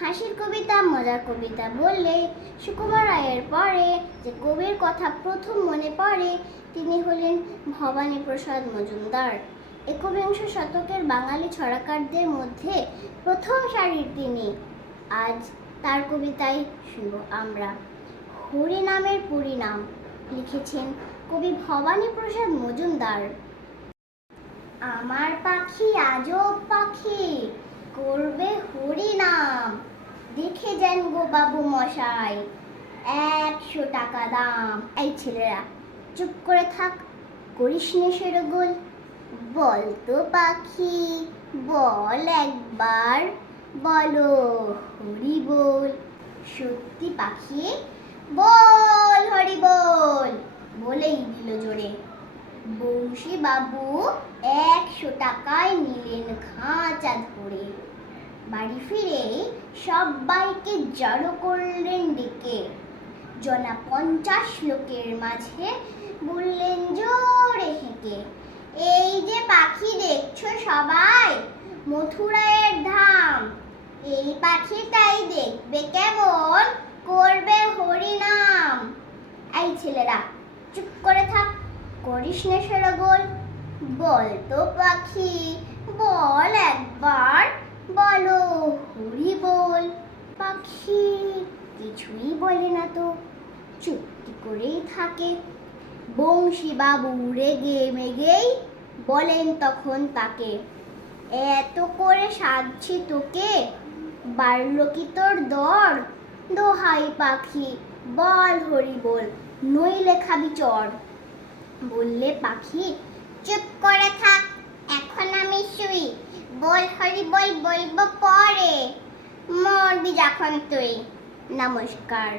হাসির কবিতা, মজার কবিতা বললে সুকুমার রায়ের পরে যে কবির কথা প্রথম মনে পড়ে, তিনি হলেন ভবানী প্রসাদ মজুমদার। একবিংশ শতকের বাঙালি ছড়াকারদের মধ্যে প্রথম সারির তিনি। আজ তার কবিতায় শুনব আমরা। হরিনামের পরিণাম লিখেছেন কবি ভবানী প্রসাদ মজুমদার। আমার পাখি আজব করবে হরিনাম। দেখে যান গো বাবু মশাই, একশো টাকা দাম। এই ছেলেরা, চুপ করে থাক, করিস নে সেরগোল বল তো পাখি, বল একবার, বলো হরি বল সত্যি পাখি, বল হরি বল বলেই দিল জোরে বংশী বাবু, একশো টাকায় নিলেন খাঁচা ধরে বাড়ি ফিরে সবাইকে জড়ো করলেন ডেকে। জনা পঞ্চাশ লোকের মাঝে বললেন, জোরে হেঁকে এই যে পাখি দেখছ সবাই, মথুরায়ের ধাম। এই পাখিটাই দেখবে কেমন, করবে হরিনাম। এই ছেলেরা, চুপ করে থাক। করিস না সরগোল। বল তো পাখি, বল একবার। বলো, হরি বল। পাখি, কিছুই বলে না তো। চুপটি করেই থাকে। বংশী বাবু রেগে মেগেই বলেন তখন তাকে, এত করে সাজছি তোকে? বাড়লো কি তোর দর? দোহাই পাখি, বল হরি বল, নইলে খাবি চড় বললে, পাখি, চুপ করে থাক, এখন আমি শুই। বল হরি, বল বলব পরে। মরবি যখন তুই। নমস্কার।